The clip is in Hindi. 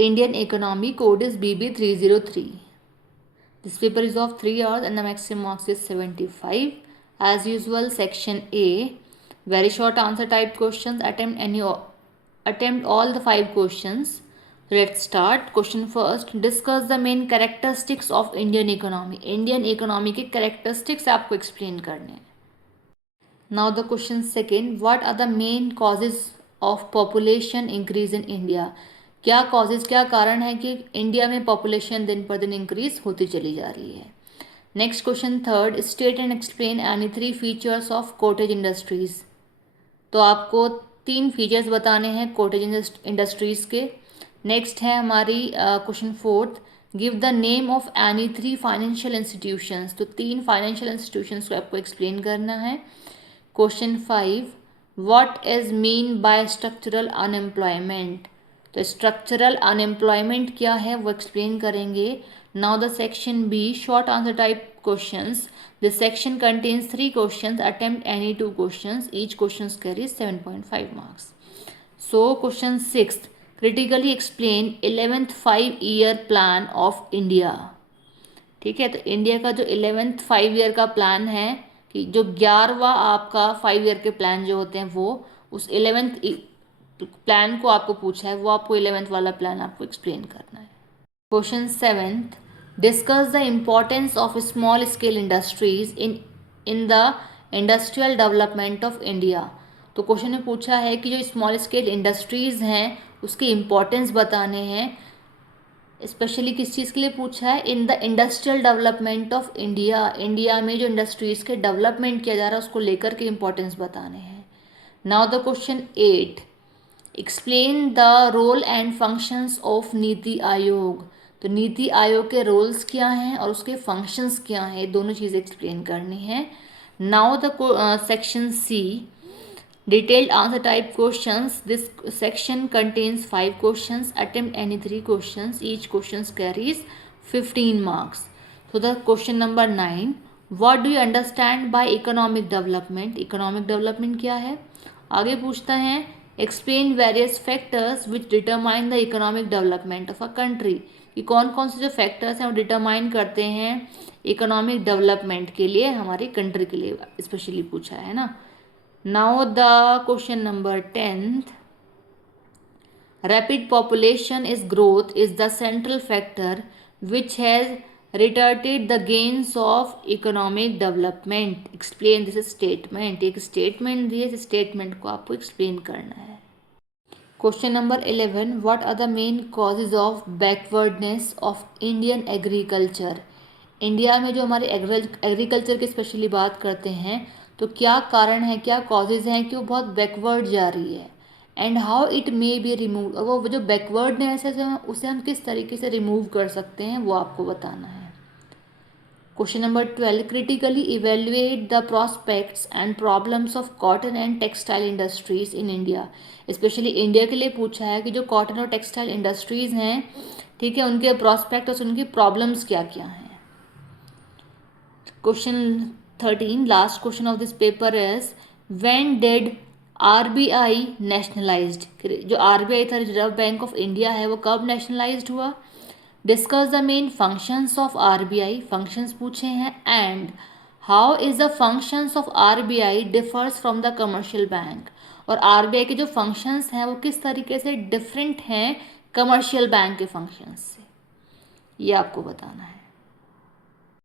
Indian economy code is BB303. This paper is of 3 hours and the maximum marks is 75. As usual, section A, very short answer type questions. Attempt all the 5 questions. Let's start. Question first. Discuss the main characteristics of Indian economy. Indian economy के characteristics आपको explain करने हैं. Now the question second. What are the main causes of population increase in India? क्या कॉजेज, क्या कारण है कि इंडिया में पॉपुलेशन दिन पर दिन इंक्रीज होती चली जा रही है. Next question third. State and explain any 3 features of cottage industries. तो आपको 3 फीचर्स बताने हैं कॉटेज इंडस्ट्रीज के. नेक्स्ट है हमारी question fourth. Give the name of any 3 financial institutions. तो 3 फाइनेंशियल इंस्टीट्यूशंस को आपको एक्सप्लेन करना है. Question 5. What is mean by structural unemployment. तो स्ट्रक्चरल अनएम्प्लॉयमेंट क्या है वो एक्सप्लेन करेंगे. Now the section B, short answer type questions. This section contains 3 questions. Attempt any 2 questions. Each questions carries 7.5 marks. So question 6. Critically explain 11th 5-year plan of India. ठीक है, तो इंडिया का जो 11th 5-year का प्लान है, कि जो 11वां आपका 5-year के प्लान जो होते हैं वो उस 11th प्लान को आपको पूछा है, वो आपको 11th वाला प्लान आपको एक्सप्लेन करना है. Question 7th. Discuss the importance of small scale industries in the industrial development of India. तो क्वेश्चन में पूछा है कि जो स्मॉल स्केल इंडस्ट्रीज हैं उसकी इम्पोर्टेंस बताने हैं. स्पेशली किस चीज़ के लिए पूछा है? In the industrial development of India. India में जो इंडस्ट्रीज़ के डेवलपमेंट किया जा रहा है उसको लेकर के इम्पोर्टेंस बताने हैं. Now the question 8. Explain the role and functions of NITI Aayog. तो नीति आयोग के रोल्स क्या हैं और उसके फंक्शंस क्या हैं, दोनों चीज़ें एक्सप्लेन करनी है. Now the section C, detailed answer type questions. This section contains 5 questions. Attempt any 3 questions. Each questions carries 15 marks. तो the question number 9. What do you understand by economic development. Economic development क्या है? आगे पूछता है explain various factors which determine the economic development of a country. कि कौन कौन से जो फैक्टर्स हैं वो डिटरमाइन करते हैं इकोनॉमिक डेवलपमेंट के लिए, हमारी कंट्री के लिए स्पेशली पूछा है ना. Now the question number 10th. Rapid population is growth is the central factor which has retarded the gains of economic development. Explain this statement. एक स्टेटमेंट दिए, इस स्टेटमेंट को आपको एक्सप्लेन करना है. Question number 11. What are the main causes of backwardness of Indian agriculture. India में जो हमारे एग्रीकल्चर की स्पेशली बात करते हैं तो क्या कारण है, क्या कॉजेज हैं कि वो बहुत बैकवर्ड जा रही है. And how it may be remove. वो जो बैकवर्डनेस है उसे हम किस तरीके से रिमूव कर सकते हैं वो आपको बताना है. Question number 12. Critically evaluate the prospects and problems of cotton and textile industries in India. Specially India के लिए पूछा है कि जो कॉटन और टेक्सटाइल इंडस्ट्रीज हैं, ठीक है, उनके प्रॉस्पेक्ट और उनकी प्रॉब्लम्स क्या क्या हैं. Question 13. Last question of this paper is when did RBI nationalised. जो आरबीआई था, रिजर्व बैंक ऑफ इंडिया है, वो कब नेशनलाइज्ड हुआ. Discuss the main functions of RBI. Functions पूछे हैं. And how is the functions of RBI differs from the commercial bank. और आरबीआई के जो फंक्शंस हैं वो किस तरीके से डिफरेंट हैं कमर्शियल बैंक के फंक्शंस से, ये आपको बताना है.